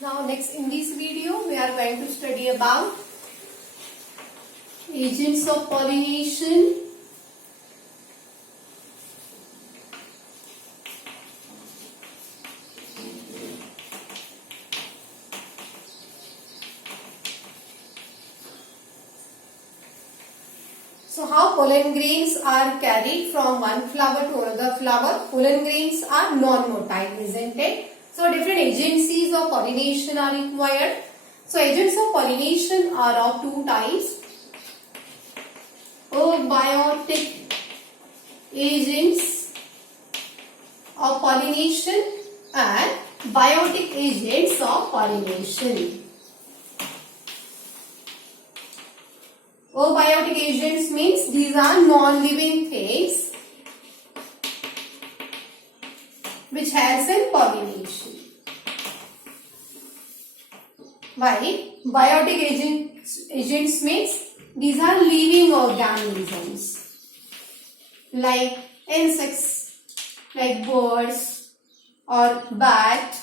Now next in this video we are going to study about agents of pollination. So how pollen grains are carried from one flower to another flower? Pollen grains are non-motile, isn't it? So different agencies of pollination are required. So agents of pollination are of two types. Abiotic agents of pollination and biotic agents of pollination. Abiotic agents means these are non-living things which helps in pollination. While biotic agents means these are living organisms like insects, like birds or bat.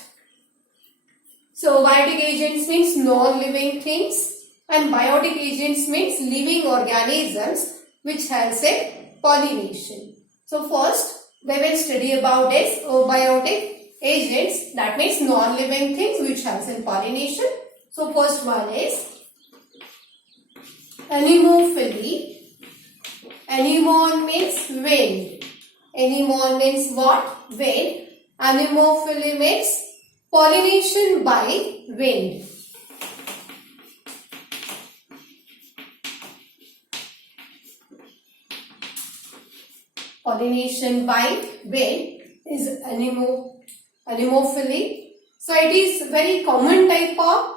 So biotic agents means non-living things and biotic agents means living organisms which helps in pollination. So first we will study about this abiotic agents, that means non-living things which helps in pollination. So first one is Anemophily. Anemone means wind. Anemone means what? Wind. Anemophily means pollination by wind. Pollination by wind is anemophily. So it is very common type of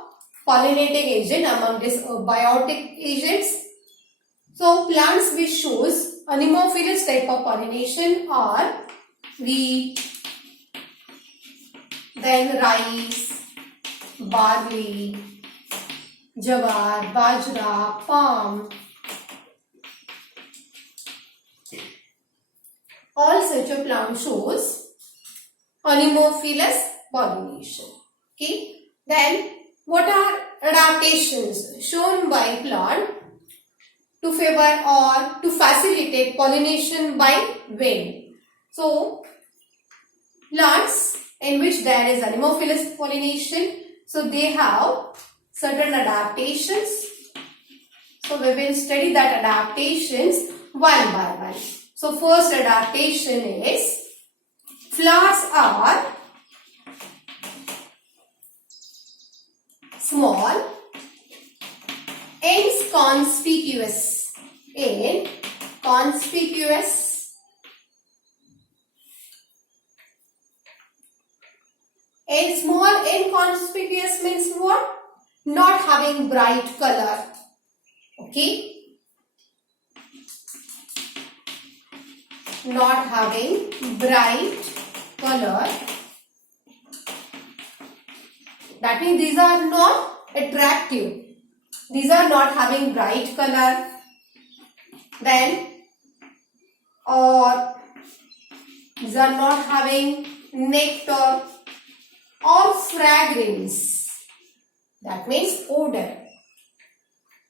pollinating agent among these biotic agents. So plants which shows anemophilous type of pollination are wheat, then rice, barley, jawar, bajra, palm. All such a plant shows anemophilous pollination. Okay. Then what are adaptations shown by plant to favor or to facilitate pollination by wind? So plants in which there is anemophilous pollination, so they have certain adaptations. So we will study that adaptations one by one. So first adaptation is flowers are small, inconspicuous. Inconspicuous. And small inconspicuous means what? Not having bright color. Okay. Not having bright color. That means these are not attractive. These are not having bright color. Then or these are not having nectar or fragrance. That means odor.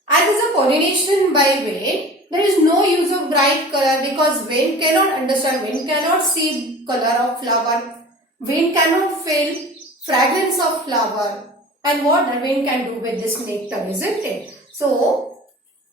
As is a pollination by wind, there is no use of bright color because wind cannot understand, wind cannot see color of flower, wind cannot feel fragrance of flower, and what the wind can do with this nectar, isn't it? So,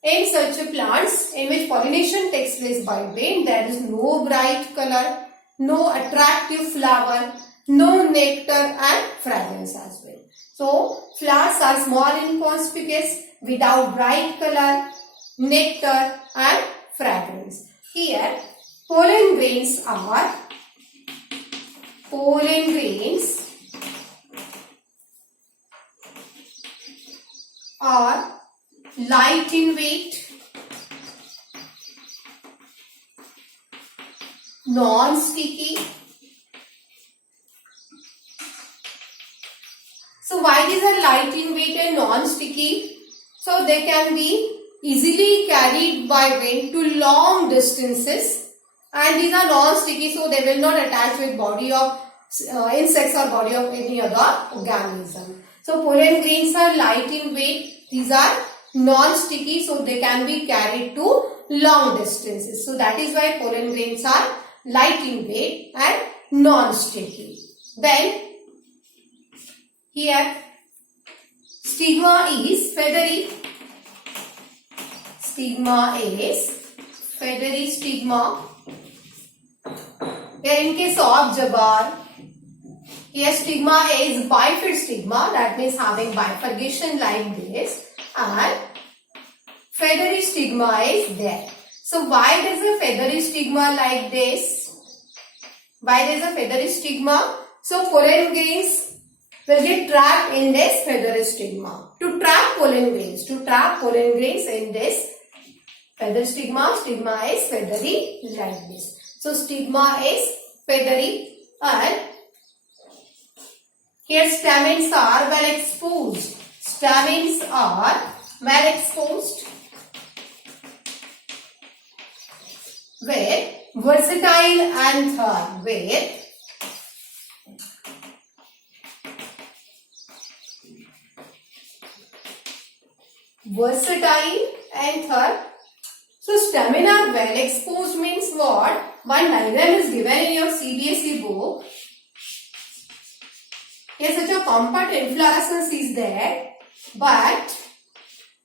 in such plants in which pollination takes place by wind, there is no bright color, no attractive flower, no nectar and fragrance as well. So, flowers are small inconspicuous, without bright color, nectar and fragrance. Here pollen grains are light in weight, non-sticky. So why these are light in weight and non-sticky? So they can be easily carried by wind to long distances, and these are non-sticky, so they will not attach with body of insects or body of any other organism. So pollen grains are light in weight. These are non-sticky, so they can be carried to long distances. So that is why pollen grains are light in weight and non-sticky. Then here stigma is feathery. Stigma is feathery stigma. Here in case of jaguar, here stigma is bifid stigma, that means having bifurcation like this, and feathery stigma is there. So why there is a feathery stigma like this? Why there is a feathery stigma? So pollen grains will get trapped in this feathery stigma. To trap pollen grains in this feather stigma, stigma is feathery like this. So stigma is feathery, and here stamens are well exposed. Stamens are well exposed with versatile anther. With versatile anther. So stamen are well exposed means what? One diagram is given in your CBSE book. Here such a compact inflorescence is there, but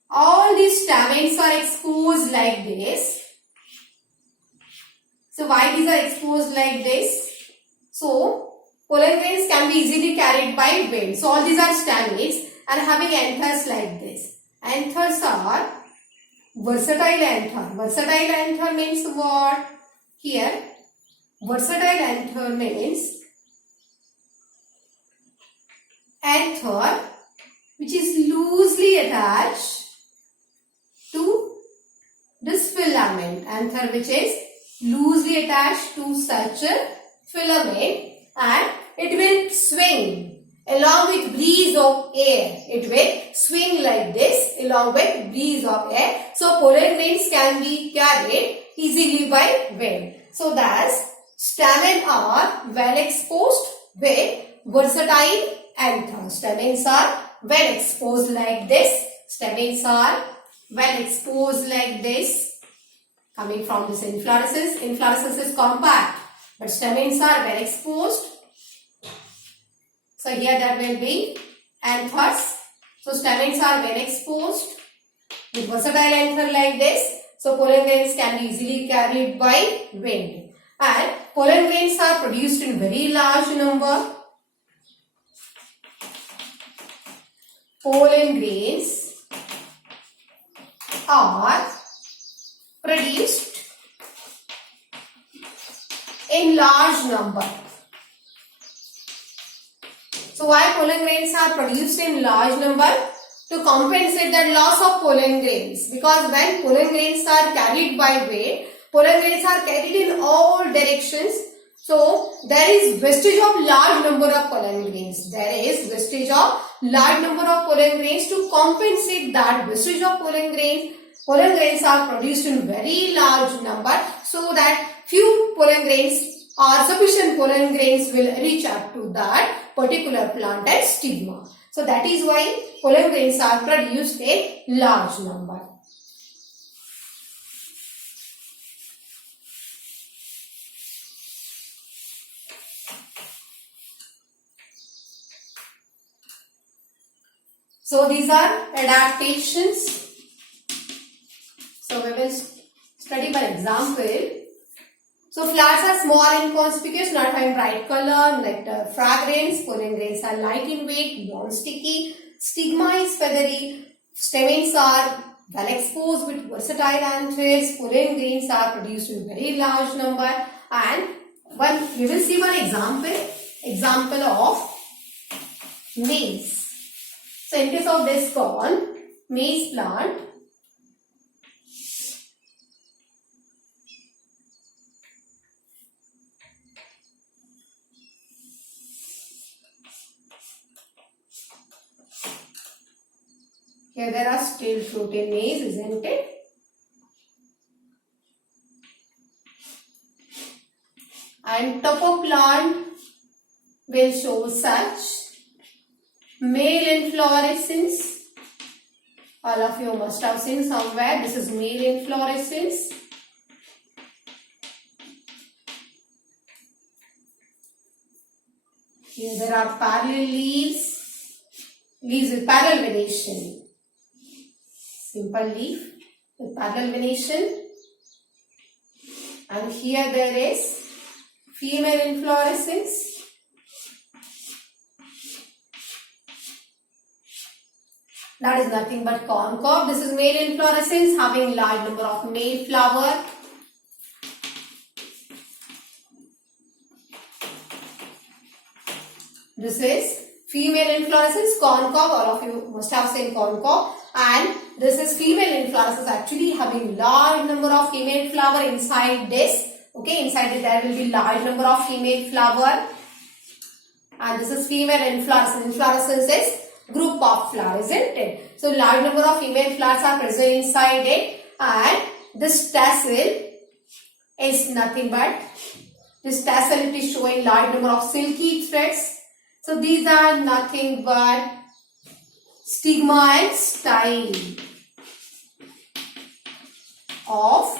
all these stamens are exposed like this. So why these are exposed like this? So pollen grains can be easily carried by wind. So all these are stamens and having anthers like this. Anthers are versatile anther. Versatile anther means what? Here versatile anther means anther which is loosely attached to this filament. Anther which is loosely attached to such a filament, and it will swing along with breeze of air. It will swing like this along with breeze of air. So pollen grains can be carried easily by wind. So thus stamens are well exposed with versatile anther. Stamens are well exposed like this. Stamens are well exposed like this. Coming from this inflorescence. Inflorescence is compact, but stamens are well exposed. So here there will be anthers. So stamens are well exposed with versatile anther like this. So pollen grains can be easily carried by wind. And pollen grains are produced in very large number. Pollen grains are produced in large number. So why pollen grains are produced in large number? To compensate the loss of pollen grains. Because when pollen grains are carried by weight, pollen grains are carried in all directions. So there is wastage of large number of pollen grains. There is wastage of large number of pollen grains. To compensate that wastage of pollen grains are produced in very large number, so that few pollen grains or sufficient pollen grains will reach up to that particular plant and stigma. So that is why pollen grains are produced in large number. So these are adaptations. So we will study by example. So flowers are small, inconspicuous, not having bright color, nectar, fragrance. Pollen grains are light in weight, non-sticky. Stigma is feathery. Stamens are well exposed with versatile anthers. Pollen grains are produced in very large number. And we will see one example of maize. So in case of this corn, maize plant, here there are still fruit in maize, isn't it? And top of plant will show such male inflorescence. All of you must have seen somewhere. This is male inflorescence. Here there are parallel leaves. Leaves with parallel venation. Simple leaf with parallel venation. And here there is female inflorescence. That is nothing but concord. This is male inflorescence having large number of male flower. This is female inflorescence, concord. All of you must have seen concord. And this is female inflorescence actually having large number of female flower inside this. Okay, inside it there will be large number of female flower. And this is female inflorescence. Inflorescence is group of flowers, isn't it? So large number of female flowers are present inside it. And this tassel is nothing but, this tassel it is showing large number of silky threads. So these are nothing but stigma and style of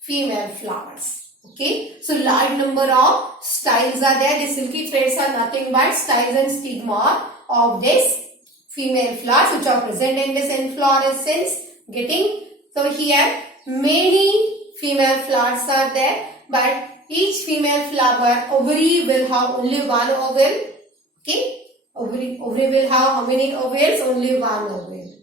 female flowers. Okay, so large number of styles are there. The silky threads are nothing but styles and stigma of this female flowers which are present in this inflorescence. Getting? So here many female flowers are there, but each female flower ovary will have only one ovule. Okay, ovary will have how many ovules? Only one ovule.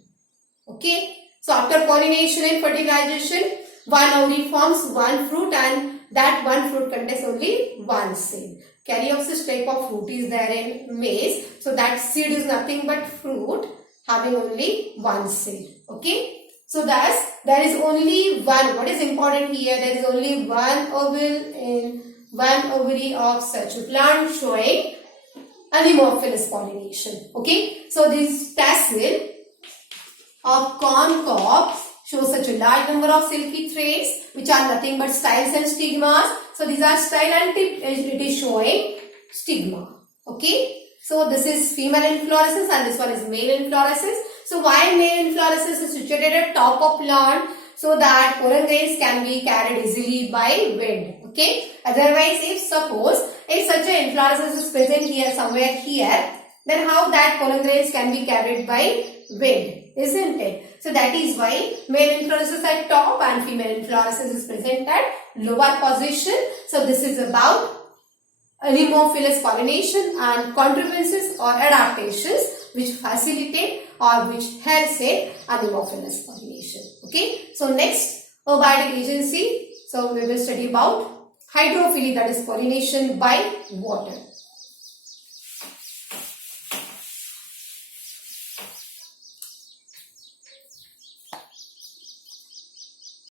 Okay, so after pollination and fertilization, one ovary forms one fruit, and that one fruit contains only one seed. Calyopsis type of fruit is there in maize. So that seed is nothing but fruit having only one seed. Okay. So thus there is only one. What is important here? There is only one ovule in one ovary of such a plant, showing Anemophilous pollination. Okay. So this tassel of corn cob shows such a large number of silky threads which are nothing but styles and stigmas. So these are style and it is showing stigma. Okay. So this is female inflorescence and this one is male inflorescence. So why male inflorescence is situated at top of plant? So that pollen grains can be carried easily by wind. Okay. Otherwise, if such an inflorescence is present here, somewhere here, then how that pollen grains can be carried by wind? Isn't it? So that is why male inflorescence at top and female inflorescence is present at lower position. So this is about Anemophilous pollination and contrivances or adaptations which facilitate or which helps in Anemophilous pollination. Okay. So next, abiotic agency. So we will study about hydrophily, that is pollination by water.